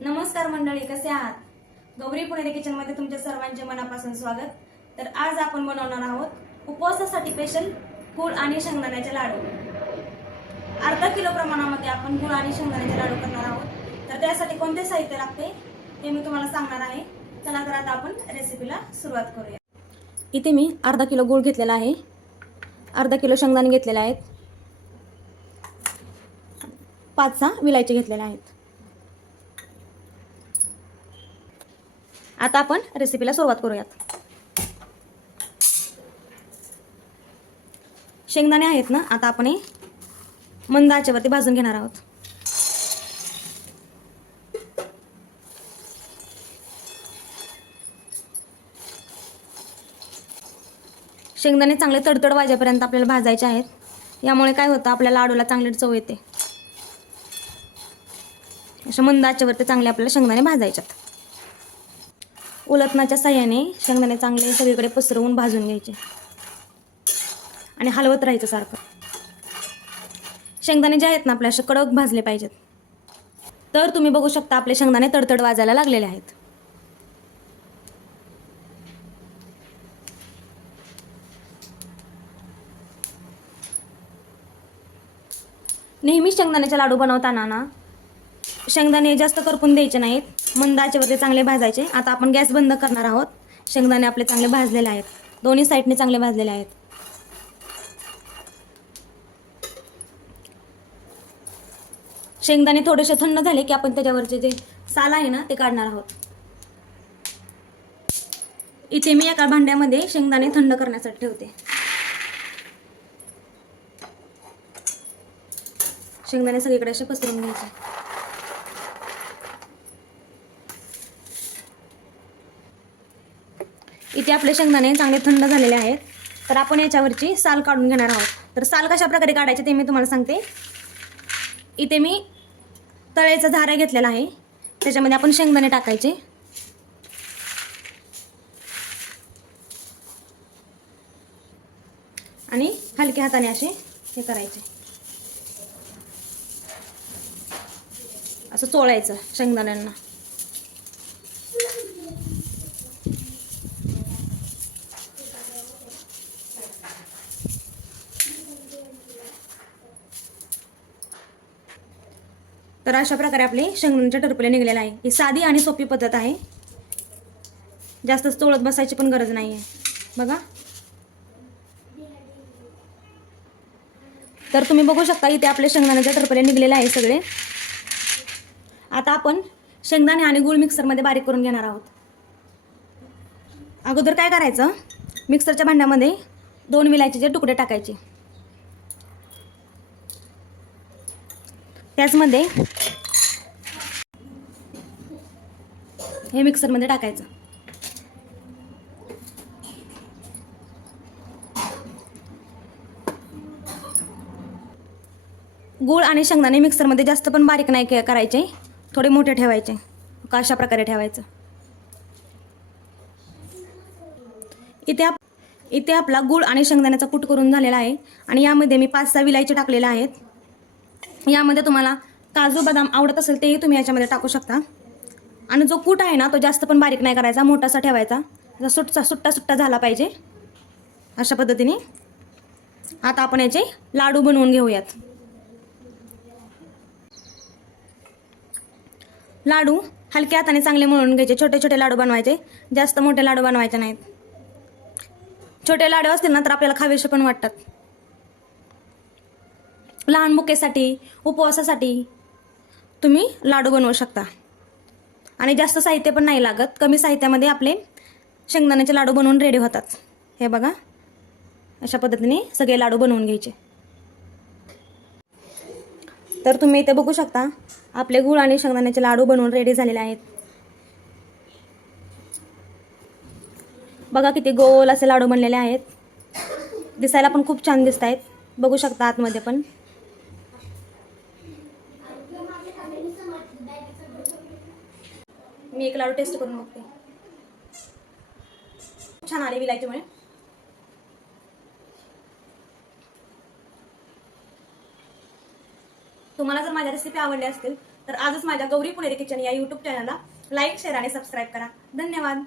नमस्कार मंडळी कसे आहात? गौरी पुणेरी किचनमध्ये तुमच्या सर्वांचे मनापासून स्वागत. तर आज आपण बनवणार आहोत उपवासासाठी स्पेशल गूळ आणि शेंगदाण्याचे लाडू. अर्धा किलो प्रमाणामध्ये आपण गुळ आणि शेंगदाण्याचे लाडू करणार आहोत. तर त्यासाठी कोणते साहित्य लागते ते मी तुम्हाला सांगणार आहे. चला तर आता आपण रेसिपीला सुरुवात करूया. इथे मी अर्धा किलो गूळ घेतलेला आहे. अर्धा किलो शेंगदाणे घेतलेले आहेत. पाच सहा विलायचे घेतलेले आहेत. आता आपण रेसिपीला सुरुवात करूयात. शेंगदाणे आहेत ना आता आपण हे मंद आचेवरती भाजून घेणार आहोत. शेंगदाणे चांगले तडतड वाजेपर्यंत आपल्याला भाजायचे आहेत. यामुळे काय होतं आपल्या लाडूला चांगली चव येते. अशा मंद आचेवरती चांगले आपल्याला शेंगदाणे भाजायच्यात उलटणाच्या साह्याने शेंगदाणे चांगले सगळीकडे पसरवून भाजून घ्यायचे. आणि हलवत राहायचं सारखं. शेंगदाणे जे आहेत ना आपल्या असे कडक भाजले पाहिजेत. तर तुम्ही बघू शकता आपले शेंगदाणे तडतड वाजायला लागलेले आहेत. नेहमी शेंगदाण्याचे लाडू बनवताना ना शेंगदाणे जास्त करपून द्यायचे नाहीत. मंद आचेवरती चांगले भाजायचे. आता आपण गॅस बंद करणार आहोत. शेंगदाणे आपले चांगले भाजलेले आहेत. दोन्ही साईडने चांगले भाजलेले आहेत. शेंगदाणे थोडेसे थंड झाले की आपण त्याच्यावरचे जे साल आहे ना ते काढणार आहोत. इथे मी एका भांड्यामध्ये शेंगदाणे थंड करण्यासाठी ठेवते. शेंगदाणे सगळीकडे असे पसरून घ्यायचे. इथे आपले शेंगदाणे चांगले थंड झालेले आहेत. तर आपण याच्यावरची साल काढून घेणार आहोत. तर साल कशा प्रकारे काढायचे ते मी तुम्हाला सांगते. इथे मी तळ्याचा झारा घेतलेला आहे. त्याच्यामध्ये आपण शेंगदाणे टाकायचे. आणि हलक्या हाताने असे हे करायचे. असं चोळायचं शेंगदाण्यांना. तर अशा प्रकारे आपले शेंगदाण्याच्या टरपले निघलेले आहे. ही साधी आणि सोपी पद्धत आहे. जास्तच तोळत बसायची पण गरज नाही आहे बघा. तर तुम्ही बघू शकता इथे आपले शेंगदाण्याचे टरपले निघलेले आहे सगळे. आता आपण शेंगदाणे आणि गूळ मिक्सरमध्ये बारीक करून घेणार आहोत. अगोदर काय करायचं? मिक्सरच्या भांड्यामध्ये दोन विलायचीचे तुकडे टाकायचे. त्याचमध्ये हे मिक्सरमध्ये टाकायचं. गूळ आणि शेंगदाणे मिक्सरमध्ये जास्त पण बारीक नाही करायचे. थोडे मोठे ठेवायचे. का अशा प्रकारे ठेवायचं. इथे आप इथे आपला गूळ आणि शेंगदाण्याचा कूट करून झालेला आहे. आणि यामध्ये मी पाच सहा विलायचे टाकलेले आहेत. यामध्ये तुम्हाला काजू बदाम आवडत असेल तेही तुम्ही याच्यामध्ये टाकू शकता. आणि जो कूट आहे ना तो जास्त पण बारीक नाही करायचा मोठासा ठेवायचा. जसा सुटचा सुट्टा सुट्टा झाला पाहिजे. अशा पद्धतीने आता आपण याचे लाडू बनवून घेऊयात. लाडू हलक्या हाताने चांगले मळून घ्यायचे. छोटे छोटे लाडू बनवायचे. जास्त मोठे लाडू बनवायचे नाहीत. छोटे लाडू असतील ना तर आपल्याला खावेसे पण वाटतात. लहान मुकेसाठी उपवासासाठी तुम्ही लाडू बनवू शकता. आणि जास्त साहित्य पण नाही लागत. कमी साहित्यामध्ये आपले शेंगदाण्याचे लाडू बनवून रेडी होतात. हे बघा. अशा पद्धतीने सगळे लाडू बनवून घ्यायचे. तर तुम्ही इथे बघू शकता आपले गुळ आणि शेंगदाण्याचे लाडू बनवून रेडी झालेले आहेत. बघा किती गोल असे लाडू बनलेले आहेत. दिसायला पण खूप छान दिसत आहेत बघू शकता आतमध्ये पण. मी एक लाडू टेस्ट करून बघते. खूप छान आले विलायतीमुळे तुम्हाला जर माझ्या रेसिपी आवडल्या असतील तर आजच माझ्या गौरी पुणेरी किचन या युट्यूब चॅनलला लाईक शेअर आणि सबस्क्राईब करा. धन्यवाद.